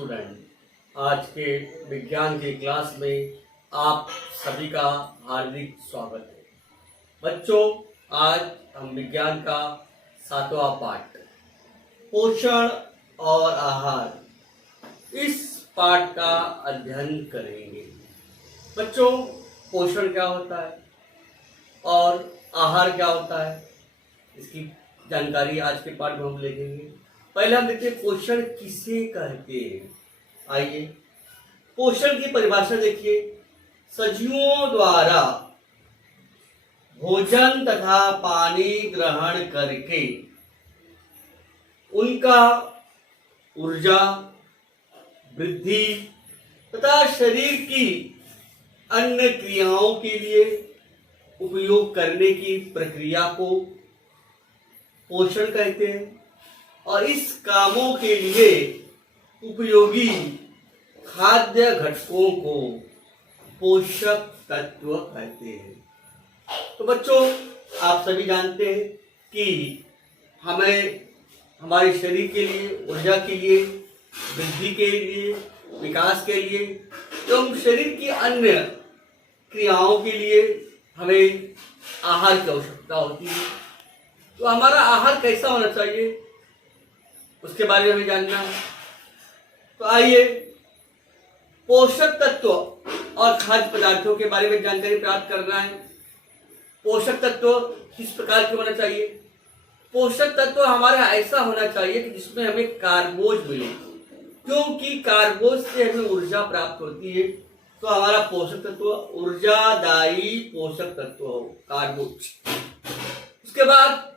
Student, आज के विज्ञान की क्लास में आप सभी का हार्दिक स्वागत है। बच्चों, आज हम विज्ञान का 7वां पाठ पोषण और आहार, इस पाठ का अध्ययन करेंगे। बच्चों, पोषण क्या होता है और आहार क्या होता है, इसकी जानकारी आज के पाठ में हम लेंगे। पहले हम देखते हैं पोषण किसे कहते हैं। आइए, पोषण की परिभाषा देखिए। सजीवों द्वारा भोजन तथा पानी ग्रहण करके उनका ऊर्जा, वृद्धि तथा शरीर की अन्य क्रियाओं के लिए उपयोग करने की प्रक्रिया को पोषण कहते हैं और इस कामों के लिए उपयोगी खाद्य घटकों को पोषक तत्व कहते हैं। तो बच्चों, आप सभी जानते हैं कि हमें हमारे शरीर के लिए, ऊर्जा के लिए, वृद्धि के लिए, विकास के लिए एवं शरीर की अन्य क्रियाओं के लिए हमें आहार की आवश्यकता होती है। तो हमारा आहार कैसा होना चाहिए, उसके बारे में हमें जानना है। तो आइए, पोषक तत्व और खाद्य पदार्थों के बारे में जानकारी प्राप्त करना है। पोषक तत्व किस प्रकार के होना चाहिए? पोषक तत्व हमारा ऐसा होना चाहिए कि जिसमें हमें कार्बोज मिले, क्योंकि कार्बोज से हमें ऊर्जा प्राप्त होती है। तो हमारा पोषक तत्व ऊर्जादायी पोषक तत्व हो, कार्बोज। उसके बाद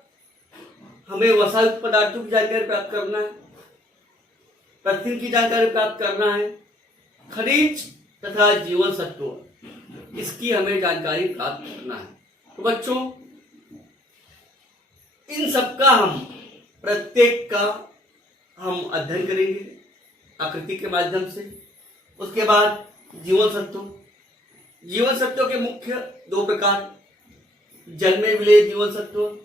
हमें वसायुक्त पदार्थों की जानकारी प्राप्त करना है, प्रथिन की जानकारी प्राप्त करना है, खनिज तथा जीवन सत्व, इसकी हमें जानकारी प्राप्त करना है। तो बच्चों, इन सब का हम प्रत्येक का हम अध्ययन करेंगे आकृति के माध्यम से। उसके बाद जीवन सत्व के मुख्य 2 प्रकार, जल में मिले जीवन सत्व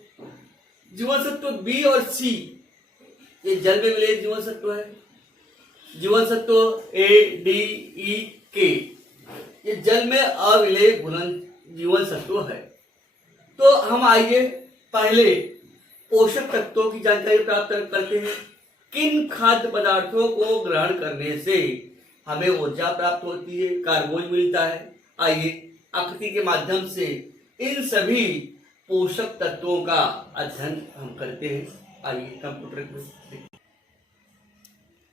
बी और सी, ये जल में मिले जीवन सत्व है। जीवन सत्व ए, डी, ई, के, ये जल में अविलेय घुलनशील जीवन सत्व है। तो हम आइए पहले पोषक तत्वों की जानकारी प्राप्त करते हैं। किन खाद्य पदार्थों को ग्रहण करने से हमें ऊर्जा प्राप्त होती है, कार्बोज मिलता है। आइए आकृति के माध्यम से इन सभी पोषक तत्वों का अध्ययन हम करते हैं। आइए कंप्यूटर में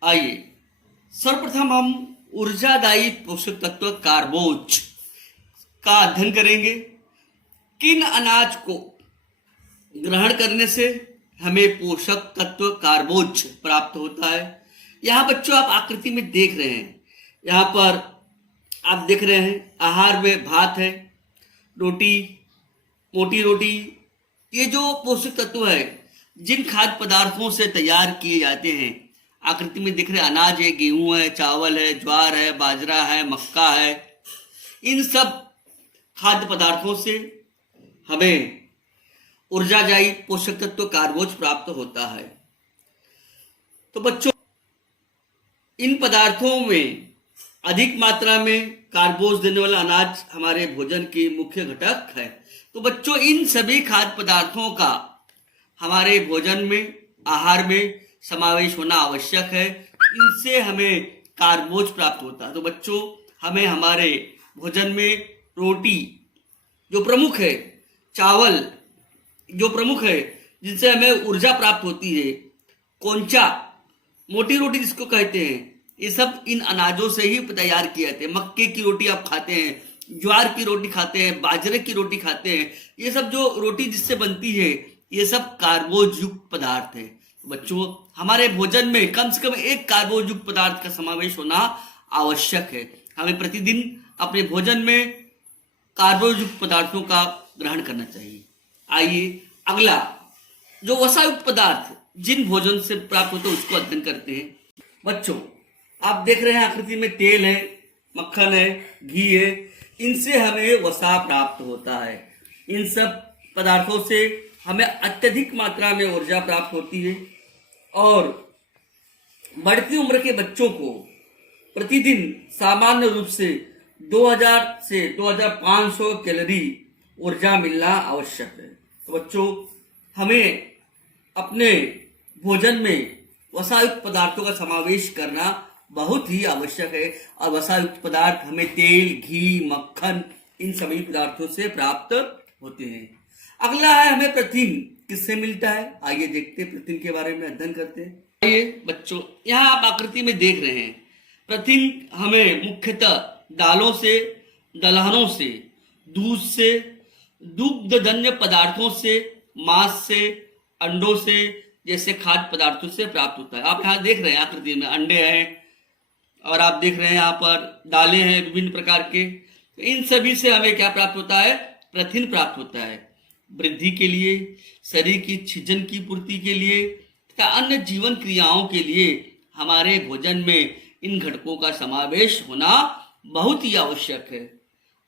आइए, सर्वप्रथम हम ऊर्जादायी पोषक तत्व कार्बोज का अध्ययन करेंगे। किन अनाज को ग्रहण करने से हमें पोषक तत्व कार्बोज प्राप्त होता है? यहाँ बच्चों आप आकृति में देख रहे हैं, यहाँ पर आप देख रहे हैं आहार में भात है, रोटी, मोटी रोटी, ये जो पोषक तत्व है जिन खाद्य पदार्थों से तैयार किए जाते हैं, आकृति में दिख रहे अनाज है, गेहूं है, चावल है, ज्वार है, बाजरा है, मक्का है, इन सब खाद्य पदार्थों से हमें ऊर्जादायी पोषक तत्व कार्बोज प्राप्त होता है। तो बच्चों, इन पदार्थों में अधिक मात्रा में कार्बोज देने वाला अनाज हमारे भोजन के मुख्य घटक है। तो बच्चों, इन सभी खाद्य पदार्थों का हमारे भोजन में, आहार में समावेश होना आवश्यक है। इनसे हमें कार्बोज प्राप्त होता है। तो बच्चों, हमें हमारे भोजन में रोटी जो प्रमुख है, चावल जो प्रमुख है, जिनसे हमें ऊर्जा प्राप्त होती है, कोंचा, मोटी रोटी जिसको कहते हैं, ये सब इन अनाजों से ही तैयार किए जाते हैं। मक्के की रोटी आप खाते हैं, ज्वार की रोटी खाते हैं, बाजरे की रोटी खाते हैं, ये सब जो रोटी जिससे बनती है, ये सब कार्बोज युक्त पदार्थ है। बच्चों, हमारे भोजन में कम से कम एक कार्बोज युक्त पदार्थ का समावेश होना आवश्यक है। हमें प्रतिदिन अपने भोजन में कार्बोज युक्त पदार्थों का ग्रहण करना चाहिए। आइए अगला, जो वसायुक्त पदार्थ जिन भोजन से प्राप्त होते हैं उसको अध्ययन करते हैं। बच्चों, आप देख रहे हैं आकृति में तेल है, मक्खन है, घी है, इनसे हमें वसा प्राप्त होता है। इन सब पदार्थों से हमें अत्यधिक मात्रा में ऊर्जा प्राप्त होती है और बढ़ती उम्र के बच्चों को प्रतिदिन सामान्य रूप से 2000 से 2500 कैलोरी ऊर्जा मिलना आवश्यक है। तो बच्चों, हमें अपने भोजन में वसायुक्त पदार्थों का समावेश करना बहुत ही आवश्यक है। और वसायुक्त पदार्थ हमें तेल, घी, मक्खन, इन सभी पदार्थों से प्राप्त होते हैं। अगला है, हमें प्रोटीन किससे मिलता है? आइए देखते हैं, प्रोटीन के बारे में अध्ययन करते हैं। आइए बच्चों, यहाँ आप आकृति में देख रहे हैं, प्रोटीन हमें मुख्यतः दालों से, दलहनों से, दूध से, दुग्धजन्य पदार्थों से, मांस से, अंडों से, जैसे खाद्य पदार्थों से प्राप्त होता है। आप यहाँ देख रहे हैं आकृति में अंडे हैं, और आप देख रहे हैं यहाँ पर दालें हैं विभिन्न प्रकार के। तो इन सभी से हमें क्या प्राप्त होता है? प्रोटीन प्राप्त होता है। वृद्धि के लिए, शरीर की छिजन की पूर्ति के लिए तथा अन्य जीवन क्रियाओं के लिए हमारे भोजन में इन घटकों का समावेश होना बहुत ही आवश्यक है।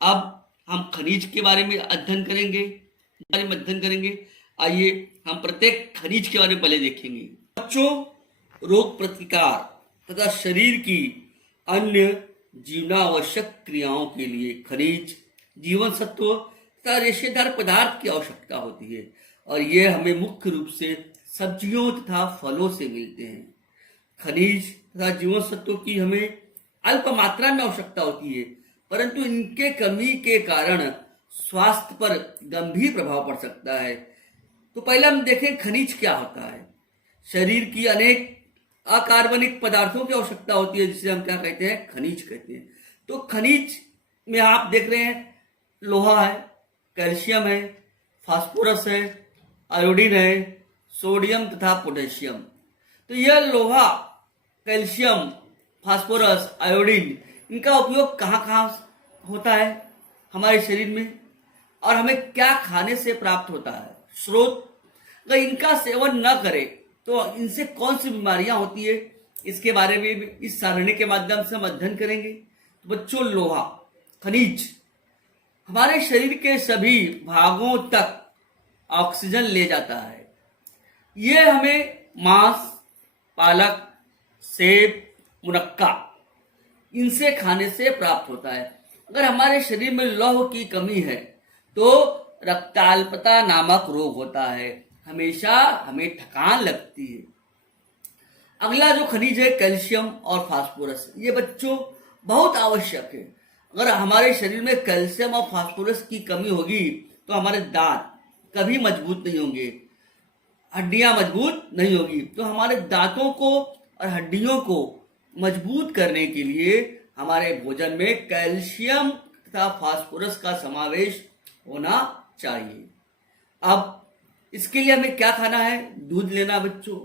अब हम खनिज के बारे में अध्ययन करेंगे। आइए हम प्रत्येक खनिज के बारे में पहले देखेंगे। बच्चों, रोग प्रतिकार तथा शरीर की अन्य जीवनावश्यक क्रियाओं के लिए खनिज, जीवन सत्व तथा रेशेदार पदार्थ की आवश्यकता होती है, और ये हमें मुख्य रूप से सब्जियों तथा फलों से मिलते हैं। खनिज तथा जीवन सत्वों की हमें अल्प मात्रा में आवश्यकता होती है, परंतु इनके कमी के कारण स्वास्थ्य पर गंभीर प्रभाव पड़ सकता है। तो पहले हम देखें खनिज क्या होता है। शरीर की अनेक अकार्बनिक पदार्थों की आवश्यकता होती है, जिसे हम क्या कहते हैं? खनिज कहते हैं। तो खनिज में आप देख रहे हैं, लोहा है, कैल्शियम है, फास्फोरस है, आयोडीन है, सोडियम तथा पोटेशियम। तो यह लोहा, कैल्शियम, फास्फोरस, आयोडीन, इनका उपयोग कहाँ कहाँ होता है हमारे शरीर में, और हमें क्या खाने से प्राप्त होता है? स्रोत, अगर इनका सेवन न करें तो इनसे कौन सी बीमारियां होती है, इसके बारे में भी इस सारणी के माध्यम से हम अध्ययन करेंगे। तो बच्चों, लोहा, खनिज हमारे शरीर के सभी भागों तक ऑक्सीजन ले जाता है। यह हमें मांस, पालक, सेब, मुनक्का, इनसे खाने से प्राप्त होता है। अगर हमारे शरीर में लौह की कमी है तो रक्ताल्पता नामक रोग होता है, हमेशा हमें थकान लगती है। अगला जो खनिज है, कैल्शियम और फास्फोरस, ये बच्चों बहुत आवश्यक है। अगर हमारे शरीर में कैल्शियम और फास्फोरस की कमी होगी तो हमारे दांत कभी मजबूत नहीं होंगे, हड्डियां मजबूत नहीं होगी। तो हमारे दांतों को और हड्डियों को मजबूत करने के लिए हमारे भोजन में कैल्शियम तथा फास्फोरस का समावेश होना चाहिए। अब इसके लिए हमें क्या खाना है? दूध लेना बच्चों,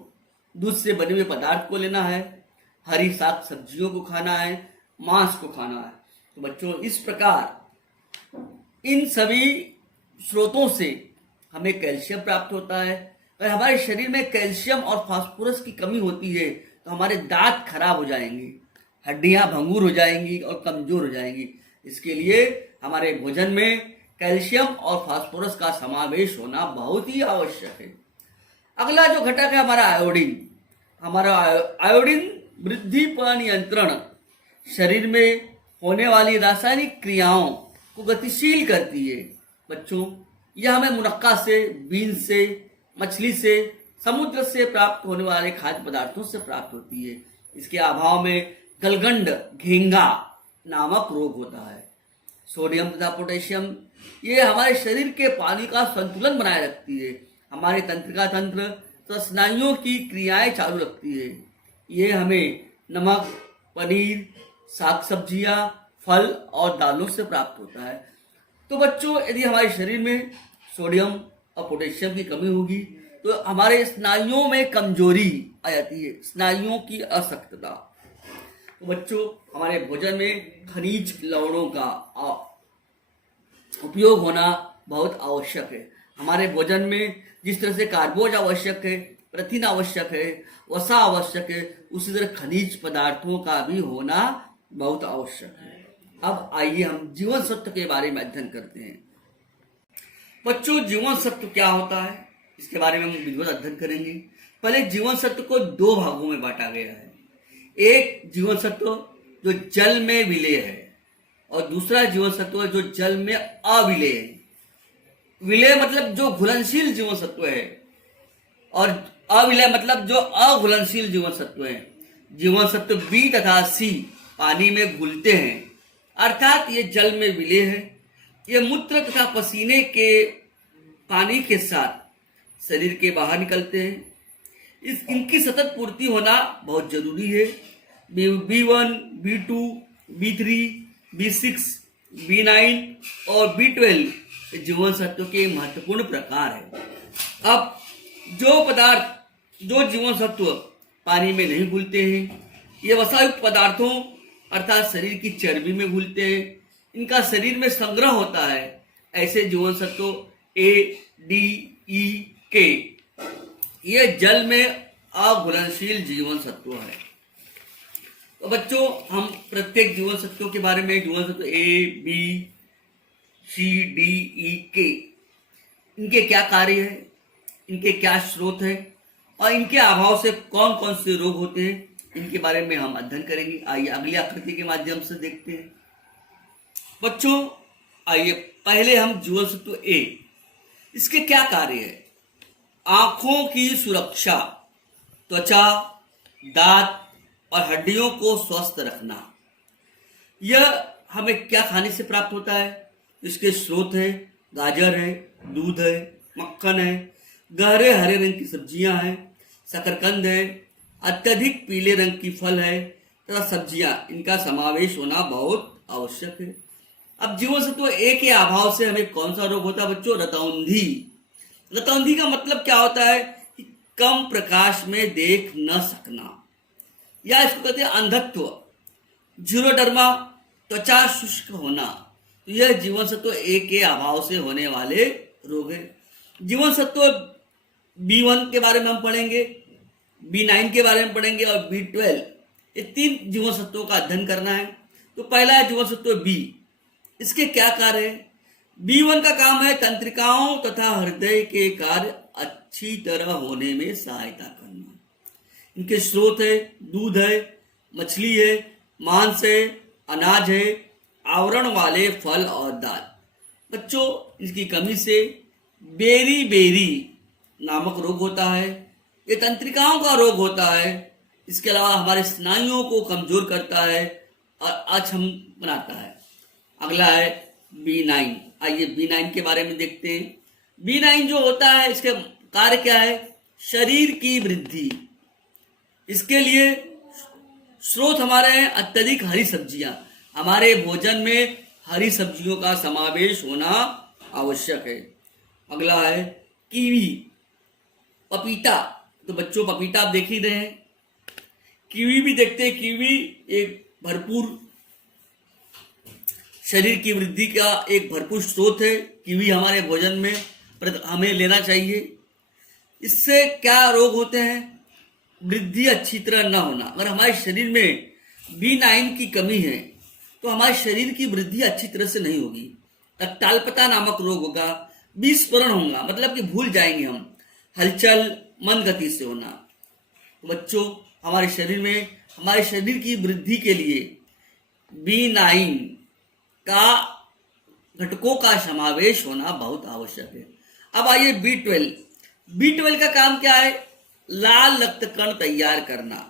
दूध से बने हुए पदार्थ को लेना है, हरी साग सब्जियों को खाना है, मांस को खाना है। तो बच्चों, इस प्रकार इन सभी स्रोतों से हमें कैल्शियम प्राप्त होता है। अगर हमारे शरीर में कैल्शियम और फास्फोरस की कमी होती है तो हमारे दांत खराब हो जाएंगे, हड्डियां भंगुर हो जाएंगी और कमजोर हो जाएंगी। इसके लिए हमारे भोजन में कैल्शियम और फास्फोरस का समावेश होना बहुत ही आवश्यक है। अगला जो घटक है हमारा आयोडीन। हमारा आयोडीन वृद्धि पर नियंत्रण, शरीर में होने वाली रासायनिक क्रियाओं को गतिशील करती है। बच्चों, यह हमें मुनक्का से, बीन से, मछली से, समुद्र से प्राप्त होने वाले खाद्य पदार्थों से प्राप्त होती है। इसके अभाव में गलगंड, घेंगा नामक रोग होता है। सोडियम तथा पोटेशियम, ये हमारे शरीर के पानी का संतुलन बनाए रखती है, हमारे तंत्रिका तंत्र तथा स्नायुओं की क्रियाएं चालू रखती है। ये हमें नमक, पनीर, साग सब्जियां, फल और दालों से प्राप्त होता है। तो बच्चों, यदि हमारे शरीर में सोडियम और पोटेशियम की कमी होगी तो हमारे स्नायुओं में कमजोरी आ जाती है, स्नायुओं की असक्तता। तो बच्चों, हमारे भोजन में खनिज लवणों का उपयोग होना बहुत आवश्यक है। हमारे भोजन में जिस तरह से कार्बोज आवश्यक है, प्रोटीन आवश्यक है, वसा आवश्यक है, उसी तरह खनिज पदार्थों का भी होना बहुत आवश्यक है। अब आइए हम जीवन सत्व के बारे में अध्ययन करते हैं। बच्चों, जीवन सत्व क्या होता है, इसके बारे में हम विधिवत अध्ययन करेंगे। पहले जीवन सत्व को दो भागों में बांटा गया है। एक जीवन सत्व जो जल में विलय है और दूसरा जीवन सत्व जो जल में अविलय है। विलय मतलब जो घुलनशील जीवन सत्व है और अविलय मतलब जो अघुलनशील जीवन सत्व है। जीवन सत्व बी तथा सी पानी में घुलते हैं, अर्थात ये जल में विलय है। ये मूत्र तथा पसीने के पानी के साथ शरीर के बाहर निकलते हैं। इनकी सतत पूर्ति होना बहुत जरूरी है। B1, B2, B3, B6, B9 और B12 जीवन सत्व के महत्वपूर्ण प्रकार है। अब जो जीवन सत्व पानी में नहीं घुलते हैं, ये वसायुक्त पदार्थों अर्थात शरीर की चर्बी में घुलते हैं। इनका शरीर में संग्रह होता है। ऐसे जीवन सत्व A, D, E, K ये जल में अघुलनशील जीवन सत्व है। तो बच्चों, हम प्रत्येक जीवन सत्वों के बारे में जीवन सत्व A, B, C, D, E, K इनके क्या कार्य है, इनके क्या स्रोत है और इनके अभाव से कौन कौन से रोग होते हैं, इनके बारे में हम अध्ययन करेंगे। आइए अगली आकृति के माध्यम से देखते हैं। बच्चों, आइए पहले हम जीवन सत्व A, इसके क्या कार्य है। आंखों की सुरक्षा, त्वचा, दांत और हड्डियों को स्वस्थ रखना, यह हमें क्या खाने से प्राप्त होता है। इसके स्रोत है गाजर है, दूध है, मक्खन है, गहरे हरे रंग की सब्जियां हैं, शकरकंद है, अत्यधिक पीले रंग की फल है तथा सब्जियां, इनका समावेश होना बहुत आवश्यक है। अब जीवन सत्व A के अभाव से हमें कौन सा रोग होता है बच्चों? रतौंधी। रतौंधी का मतलब क्या होता है कि कम प्रकाश में देख न सकना, या इसको कहते हैं अंधत्व। जीरोडर्मा, त्वचा शुष्क होना, तो यह जीवन सत्व A के अभाव से होने वाले रोग है। जीवन सत्व B1 के बारे में हम पढ़ेंगे, B9 के बारे में पढ़ेंगे और B12, ये 3 जीवन सत्वों का अध्ययन करना है। तो पहला है जीवन सत्व B, इसके क्या कार्य है? B1 का काम है तंत्रिकाओं तथा हृदय के कार्य अच्छी तरह होने में सहायता करना। इनके स्रोत है दूध है, मछली है, मांस है, अनाज है, आवरण वाले फल और दाल। बच्चों, इसकी कमी से बेरी बेरी नामक रोग होता है। ये तंत्रिकाओं का रोग होता है। इसके अलावा हमारे स्नायुओं को कमजोर करता है और अक्षम बनाता है। अगला है B9। आइए B9 के बारे में देखते हैं। B9 जो होता है, इसके कार्य क्या है? शरीर की वृद्धि। इसके लिए स्रोत हमारे हैं अत्यधिक हरी सब्जियां। हमारे भोजन में हरी सब्जियों का समावेश होना आवश्यक है। अगला है कीवी, पपीता। तो बच्चों, पपीता आप देख ही रहे हैं, कीवी भी देखते हैं। कीवी एक भरपूर शरीर की वृद्धि का एक भरपूर स्रोत है। कीवी हमारे भोजन में हमें लेना चाहिए। इससे क्या रोग होते हैं? वृद्धि अच्छी तरह न होना। अगर हमारे शरीर में B9 की कमी है तो हमारे शरीर की वृद्धि अच्छी तरह से नहीं होगी। तक्तालपता नामक रोग होगा, विस्मरण होगा, मतलब कि भूल जाएंगे हम, हलचल मंद गति से होना। तो बच्चों, हमारे शरीर में हमारे शरीर की वृद्धि के लिए B9 का घटकों का समावेश होना बहुत आवश्यक है। अब आइए B12। B12 का काम क्या है? लाल रक्त कण तैयार करना।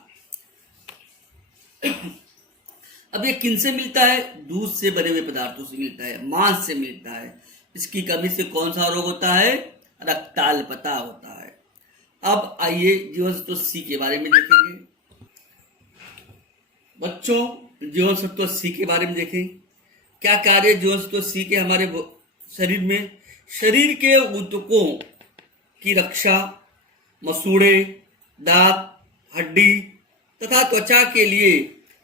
अब ये किन से मिलता है? दूध से बने हुए पदार्थों से मिलता है, मांस से मिलता है। इसकी कमी से कौन सा रोग होता है? रक्ताल्पता होता है। अब आइए जीवन सत्व C के बारे में देखेंगे। बच्चों, जीवन सत्व C के बारे में देखें। क्या कार्य जीवन सत्व C के हमारे शरीर में? शरीर के ऊतकों की रक्षा, मसूड़े, दांत, हड्डी तथा त्वचा के लिए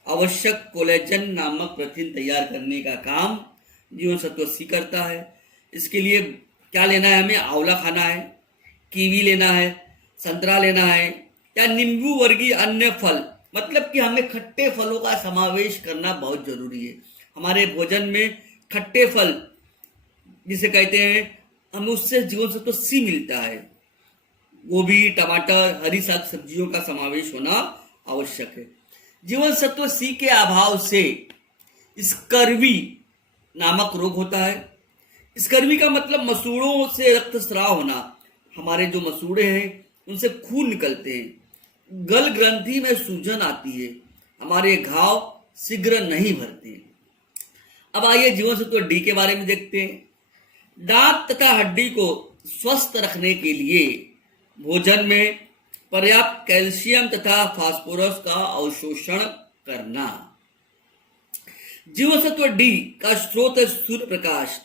आवश्यक कोलेजन नामक प्रोटीन तैयार करने का काम जीवन सत्व C करता है। इसके लिए क्या लेना है? हमें आंवला खाना है, कीवी लेना है, संतरा लेना है या नींबू वर्गीय अन्य फल, मतलब कि हमें खट्टे फलों का समावेश करना बहुत जरूरी है। हमारे भोजन में खट्टे फल जिसे कहते हैं, हमें उससे जीवन सत्व C मिलता है। गोभी, टमाटर, हरी साग सब्जियों का समावेश होना आवश्यक है। जीवन सत्व सी के अभाव से स्कर्वी नामक रोग होता है। स्कर्वी का मतलब मसूड़ों से रक्तस्राव होना। हमारे जो मसूड़े हैं उनसे खून निकलते हैं, गल ग्रंथि में सूजन आती है, हमारे घाव शीघ्र नहीं भरते। अब आइए जीवन सत्व डी के बारे में देखते हैं। दांत तथा हड्डी को स्वस्थ रखने के लिए भोजन में पर्याप्त कैल्शियम तथा फास्फोरस का अवशोषण करना। जीवन सत्व डी का स्रोत है सूर्य प्रकाश,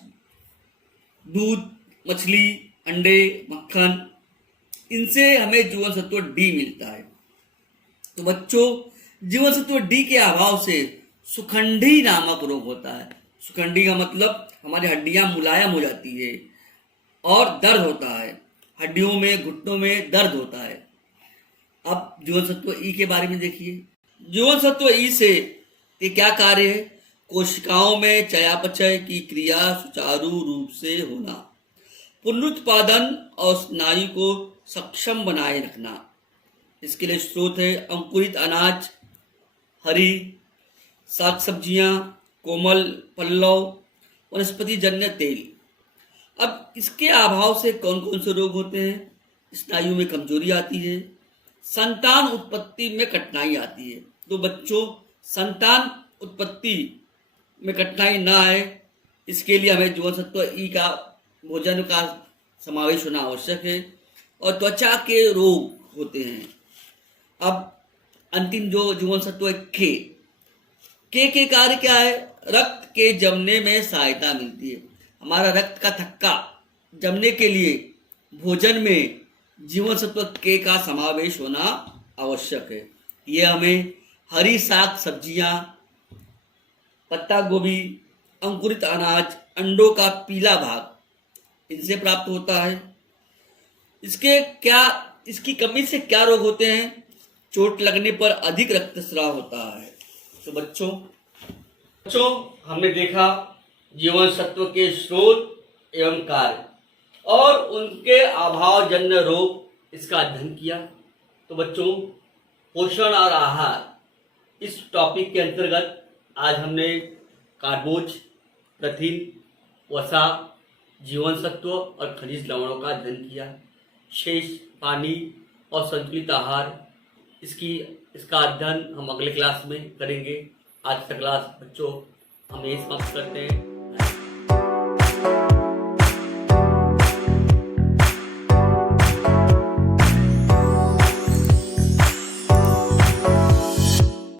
दूध, मछली, अंडे, मक्खन, इनसे हमें जीवन सत्व डी मिलता है। तो बच्चों, जीवन सत्व डी के अभाव से सुखंडी नामक रोग होता है। सुखंडी का मतलब हमारी हड्डियां मुलायम हो जाती है और दर्द होता है, हड्डियों में, घुटनों में दर्द होता है। अब जीवन सत्व ई के बारे में देखिए। जीवन सत्व ई से ये क्या कार्य है? कोशिकाओं में चयापचय की क्रिया सुचारू रूप से होना, पुनरुत्पादन और स्नायु को सक्षम बनाए रखना। इसके लिए स्रोत है अंकुरित अनाज, हरी साग सब्जियां, कोमल पल्लव, वनस्पति जन्य तेल। अब इसके अभाव से कौन कौन से रोग होते हैं? स्नायु में कमजोरी आती है, संतान उत्पत्ति में कठिनाई आती है। तो बच्चों, संतान उत्पत्ति में कठिनाई ना आए, इसके लिए हमें जीवन सत्व ई का भोजन का समावेश होना आवश्यक है। और त्वचा के रोग होते हैं। अब अंतिम जो जीवन सत्व के कार्य क्या है? रक्त के जमने में सहायता मिलती है। हमारा रक्त का थक्का जमने के लिए भोजन में जीवन सत्व के का समावेश होना आवश्यक है। ये हमें हरी साग सब्जियां, पत्ता गोभी, अंकुरित अनाज, अंडों का पीला भाग, इनसे प्राप्त होता है। इसकी कमी से क्या रोग होते हैं? चोट लगने पर अधिक रक्तस्राव होता है। तो बच्चों हमने देखा जीवन सत्व के स्रोत एवं कार्य और उनके अभाव जन्य रोग, इसका अध्ययन किया। तो बच्चों, पोषण और आहार इस टॉपिक के अंतर्गत आज हमने कार्बोज, प्रथिन, वसा, जीवन सत्व और खनिज लवणों का अध्ययन किया। शेष पानी और संतुलित आहार, इसका अध्ययन हम अगले क्लास में करेंगे। आज का क्लास बच्चों हम यही समाप्त करते हैं।